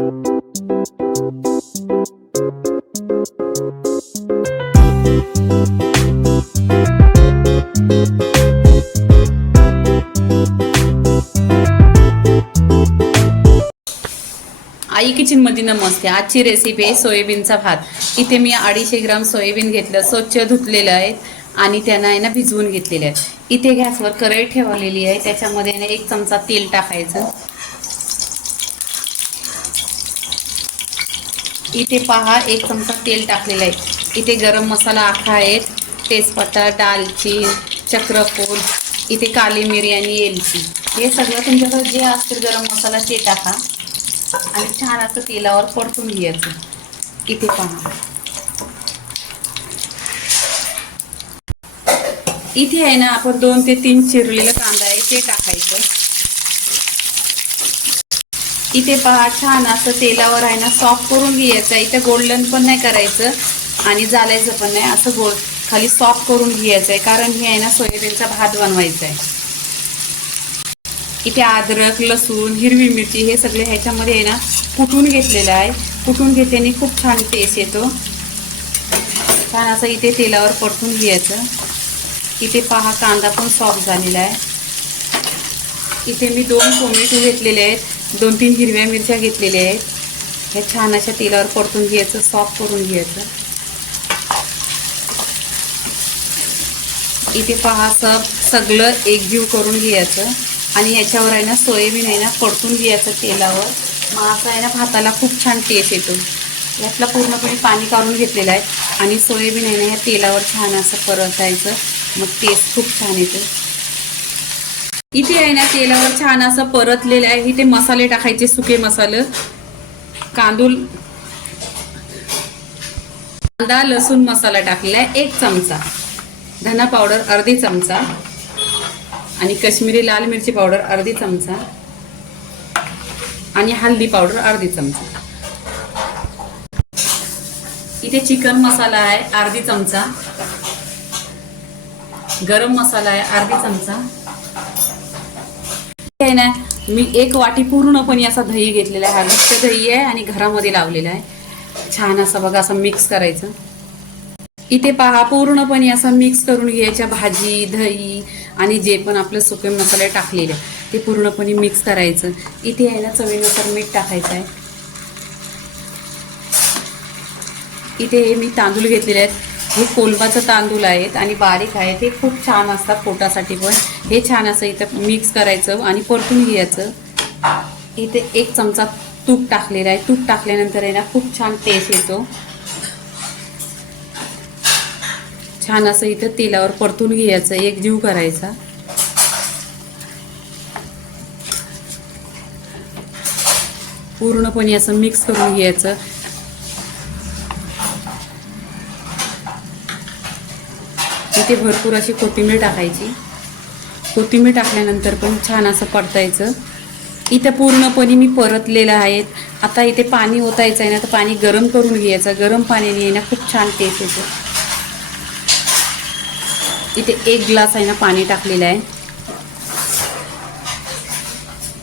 आई kitchen मध्ये नमस्ते। आजची recipe आहे सोयाबीनचा भात। इथे मी 250 ग्राम सोयाबीन घेतलं, स्वच्छ धुतलेलं आहे आणि त्यांना आहे ना भिजवून घेतलेले आहे। इथे गॅसवर कढई ठेवलेली आहे, त्याच्यामध्ये ना 1 चमचा तेल टाकायचं। इथे पहा 1 चमचा तेल टाकलेलं आहे। इथे गरम मसाला अख्खा आहे, तेजपत्ता, दालचीन, चक्रफूल, इथे काली मिरी आणि एलची, हे सगळं तुमच्याकडे जे असतील गरम मसाला ते टाका आणि छान असं तेलावर परतून घ्यायचं। इथे पहा इथे आहे ना आपण 2 ते 3 चिरलेला कांदा आहे ते टाकायचं। इथे पहा छान असं तेलावर आहे ना सॉफ्ट करून घ्यायचं। इथे गोल्डन पण नाही करायचं आणि जाळायचं पण नाही, असं खाली सॉफ्ट करून घ्यायचं आहे, कारण हे आहे ना सोयाबीनचा भात बनवायचा आहे। इथे अद्रक, लसूण, हिरवी मिरची हे सगळे ह्याच्यामध्ये आहे ना कुटून घेतलेलं आहे। कुटून घेतल्याने खूप छान टेस्ट येतो। छान असं इथे तेलावर परतून घ्यायचं। इथे पहा कांदा पण सॉफ्ट झालेला आहे। इथे मी 2 टोमॅटो घेतलेले आहेत, 2-3 हिरव्या मिरच्या घेतलेल्या आहेत। हे छान अशा तेलावर परतून घ्यायचं, सॉफ्ट करून घ्यायचं। इथे पहा सगळं एकजीव करून घ्यायचं आणि याच्यावर आहे ना सोयाबीन आहे ना परतून घ्यायचं तेलावर। मग असं आहे ना भाताला खूप छान टेस्ट येतो। यातला पूर्णपणे पाणी काढून घेतलेलं आहे आणि सोयाबीन आहे ना ह्या तेलावर छान असं परतायचं, मग टेस्ट खूप छान येतो। इथे आहे ना तेलावर छान असं परतलेलं आहे। इथे मसाले टाकायचे, सुके मसाले, कांदा लसूण मसाला टाकलेला आहे 1 चमचा, धना पावडर अर्धी चमचा आणि कश्मीरी लाल मिरची पावडर अर्धी चमचा आणि हल्दी पावडर अर्धी चमचा। इथे चिकन मसाला आहे अर्धी चमचा, गरम मसाला आहे अर्धी चमचा। आहे ना मी 1 वाटी पूर्णपणे असा दही घेतलेला आहे। हा घट्ट दही आहे आणि घरामध्ये लावलेला आहे। छान असं बघा असं मिक्स करायचं। इथे पहा पूर्णपणे असं मिक्स करून घ्यायच्या भाजी, दही आणि जे पण आपले सुके मसाले टाकलेले ते पूर्णपणे मिक्स करायचं। इथे आहे ना चवीनुसार मीठ टाकायचं आहे। इथे हे मी तांदूळ घेतलेले आहेत, हे कोलमाचं तांदूळ आहेत आणि बारीक आहेत, हे खूप छान असतात पोटासाठी पण। हे छान असं इथं मिक्स करायचं आणि परतून घ्यायचं। इथे 1 चमचा तूप टाकलेला आहे। तूप टाकल्यानंतर आहे ना खूप छान टेस्ट येतो। छान असं इथं तेलावर परतून घ्यायचं, एकजीव करायचा। पूर्णपणे असं मिक्स करून घ्यायचं। इथे भरपूर अशी कोथिंबीर टाकायची। कोथिंबीर टाकल्यानंतर पण छान असं परतायचं। इथे पूर्णपणे मी परतलेलं आहे। आता इथे पाणी ओतायचं आहे ना, तर पाणी गरम करून घ्यायचं। गरम पाण्याने आहे ना खूप छान टेस्ट येतो। इथे 1 ग्लास आहे ना पाणी टाकलेलं आहे।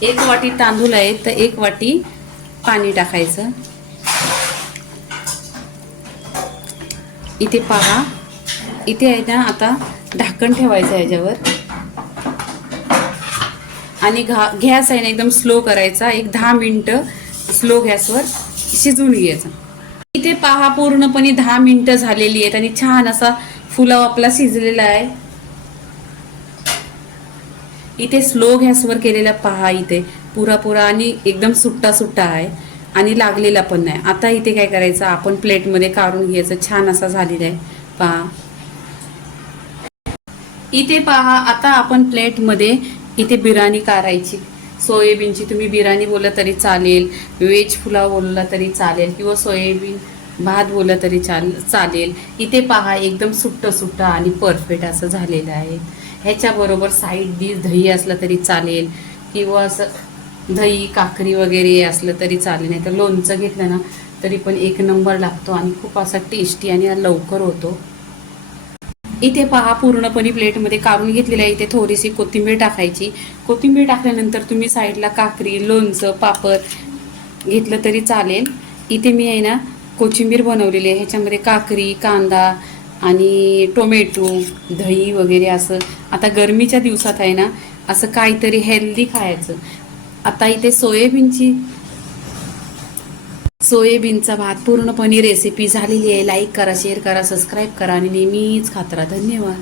1 वाटी तांदूळ आहे तर 1 वाटी पाणी टाकायचं। इथे पहा इथे आहे ना आता ढाकण ठेवायचं आहे याच्यावर आणि गॅस आहे ना एकदम स्लो करायचा। 10 मिनिटं स्लो गॅसवर शिजवून घ्यायचं। इथे पहा पूर्णपणे 10 मिनिटं झालेली आहेत आणि छान असा पुलाव आपला शिजलेला आहे। इथे स्लो गॅसवर केलेला पहा, इथे पुरा आणि एकदम सुट्टा आहे आणि लागलेला पण नाही। आता इथे काय करायचं, आपण प्लेटमध्ये काढून घ्यायचं। छान असा झालेला आहे पहा। इथे पहा आता आपण प्लेटमध्ये इथे बिर्याणी काढायची सोयाबीनची। तुम्ही बिर्याणी बोलला तरी चालेल, व्हेज पुलाव बोलला तरी चालेल किंवा सोयाबीन भात बोलला तरी चालेल। इथे पहा एकदम सुट्ट आणि परफेक्ट असं झालेलं आहे। ह्याच्याबरोबर साईड डिश दही असलं तरी चालेल किंवा असं दही काकरी वगैरे असलं तरी चालेल, नाही तर लोणचं घेतलं ना तरी पण 1 नंबर लागतो आणि खूप असा टेस्टी आणि लवकर होतो। इथे पहा पूर्णपणे प्लेटमध्ये काढून घेतलेलं आहे। इथे थोडीशी कोथिंबीर टाकायची। कोथिंबीर टाकल्यानंतर तुम्ही साईडला काकरी, लोणचं, पापड घेतलं तरी चालेल. इथे मी आहे ना कोशिंबीर बनवलेली आहे. ह्याच्यामध्ये काकडी, कांदा आणि टोमॅटो, दही वगैरे असं. आता गरमीच्या दिवसात आहे ना असं काहीतरी हेल्दी खायचं. आता इथे सोयाबीनचा भात पूर्णपणे रेसिपी झालेली आहे. लाईक करा, शेअर करा, सबस्क्राईब करा आणि नेहमीच खात राहा. धन्यवाद.